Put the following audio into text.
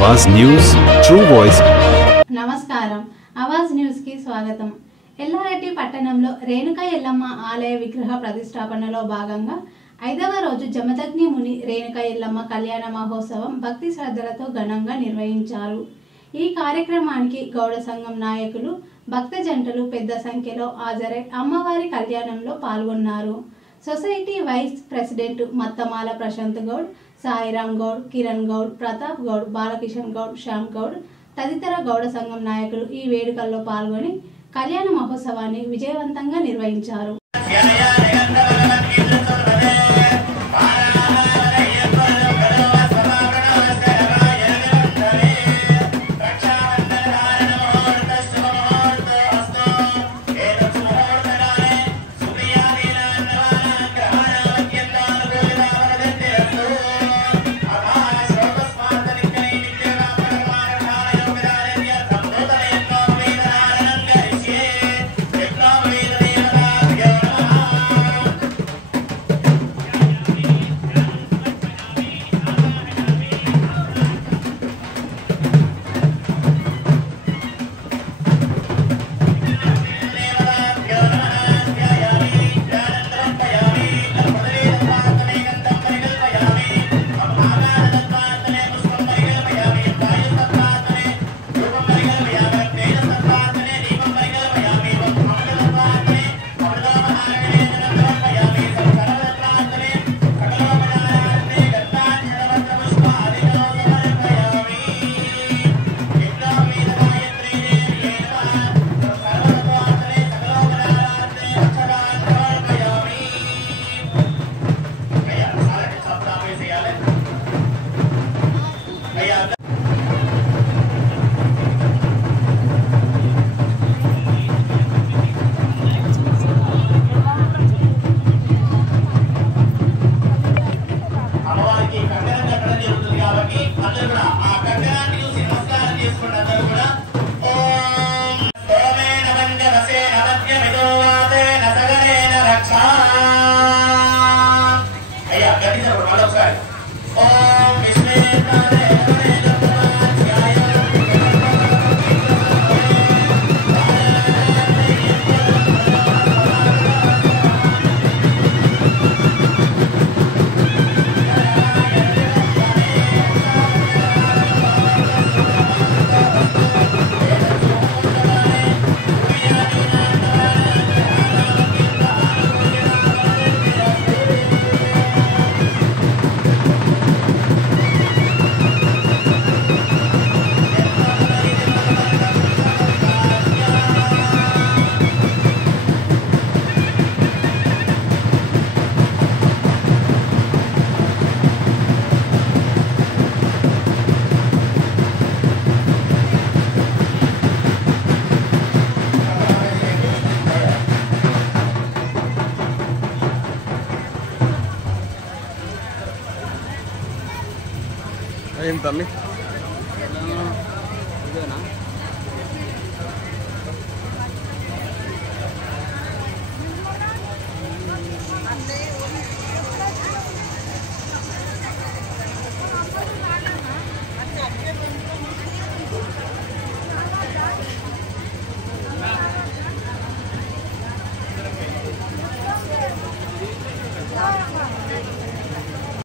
आवाज news true voice నమస్కారం Awaaz news కి స్వాగతం. ఎల్లారెడ్డి పట్టణంలో రేణుకా ఎల్లమ్మ ఆలయ విగ్రహ ప్రతిష్టాపనలో భాగంగా 5వ రోజు జమదగ్ని ముని రేణుకా ఎల్లమ్మ కళ్యాణ మహోత్సవం భక్తి శ్రద్ధలతో ఘనంగా నిర్వహించారు. ఈ కార్యక్రమానికి గౌడ సంఘం నాయకులు, భక్త జంటలు పెద్ద సంఖ్యలో హాజరై అమ్మవారి కళ్యాణంలో పాల్గొన్నారు. Society vice president మత్తమాల Prashanth Goud, Sairam Goud, Kiran Goud, Pratap Goud, Balakishan Goud, Shyam Goud తదితర గౌడ సంఘం నాయకులు ఈ వేడుకల్లో పాల్గొని కళ్యాణ మహోత్సవాన్ని విజయవంతంగా నిర్వహించారు. ఏం తల్లి